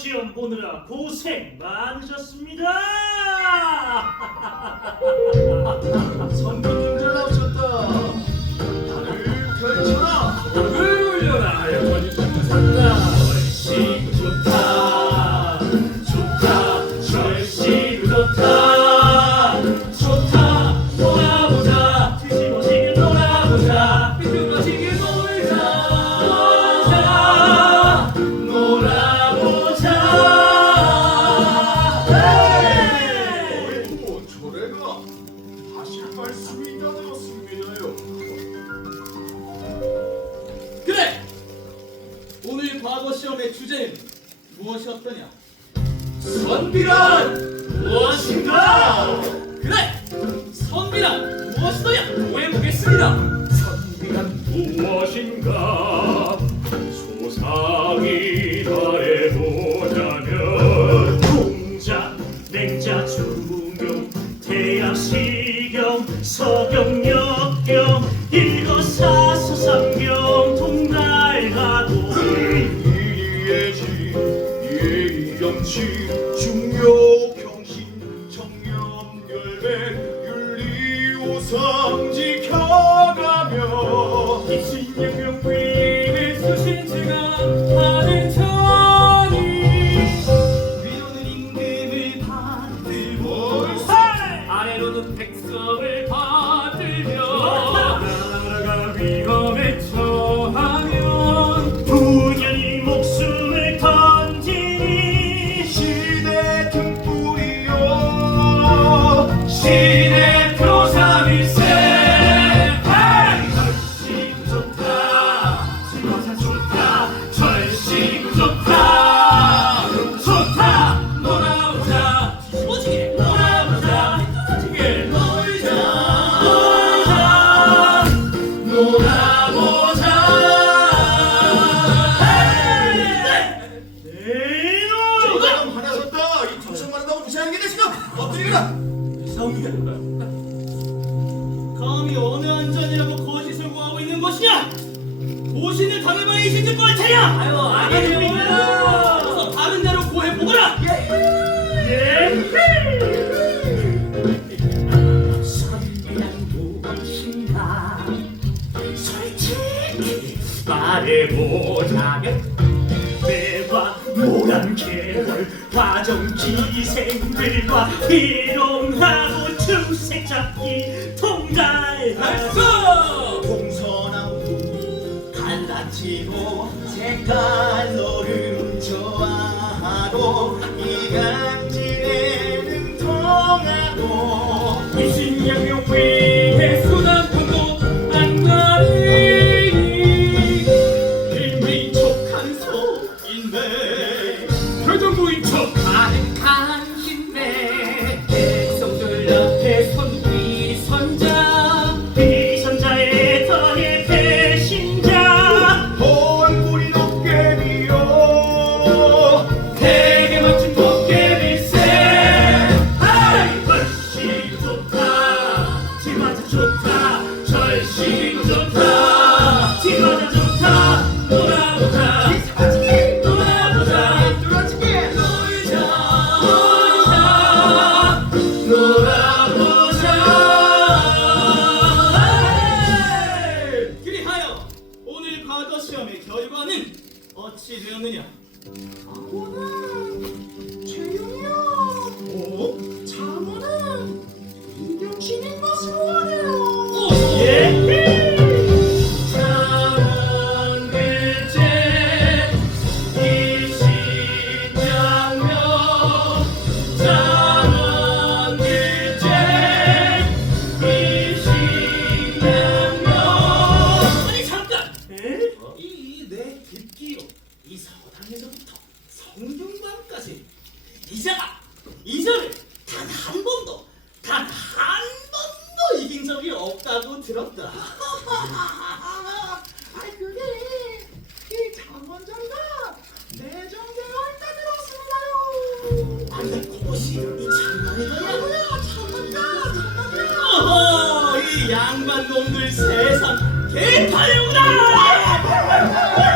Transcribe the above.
시험 보느라 고생 많으셨습니다. 잘 나오셨다. 나를 펼쳐라. 을 올려라 영원히 오늘 과거 시험의 주제는 무엇이었더냐? 선비란 무엇인가? 그래! 선비란 무엇이더냐? 보해보겠습니다! 선비란 무엇인가? 소상히 말해보자면 공자, 맹자, 중용, 태양, 시경, 서경, 역경, 정치, 중요, 경신, 정념, 열매, 윤리, 오상 지켜가며 입신영명 위에 수신체가 하는 천이 위로는 임금을 받들고 아래로는 백성을 화나셨다. 이 정신만 한다고 무시하는 게 되시나? 엎드리라. 이성이야 감히 어느 안전이라고 거짓을 구하고 있는 것이냐 고신을 당해봐야 이신줄 걸 테냐 아유 아닙니다. 어서 다른 데로 고해보거라 선비란 무엇인가 솔직히 말해보자면 모란 계월 과정기생들과 희롱하고 중색 잡기 통달하고 알았어 동서남북 갈라치고 색깔 이자를 단한 번도 단 한 번도 이긴 적이 없다고 들었다. 아이 그게 이 장원장과 내정되어 있다 들었습니다요 아니 그것이 이? 뭐야 장원장 장원장 어허 이 양반 놈들 세상 개파령이다!